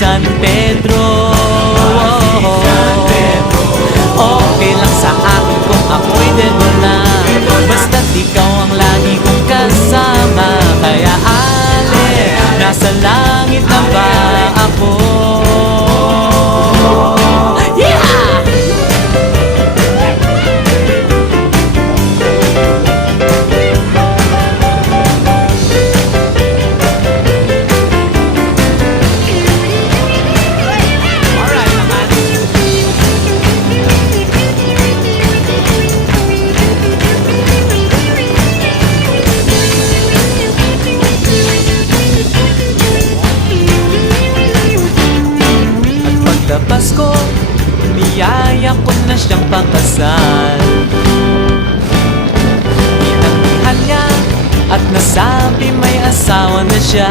San Pedro. Okay lang sa akin kung ako'y dedo na, basta't ikaw ang lagi kong kasama. Kaya ale, nasa langit na ba ako? Pasko, niyaya ko na siyang pakasal. Inanggihan niya at nasabi may asawa na siya.